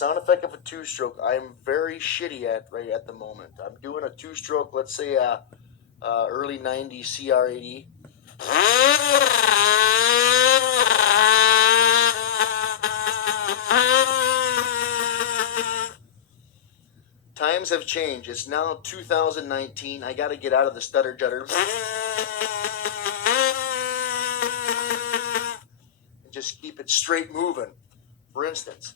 sound effect of a two-stroke I'm very shitty at right at the moment. I'm doing a two-stroke, let's say early 90s CR80. Times have changed. It's now 2019. I got to get out of the stutter jutter and just keep it straight moving. For instance,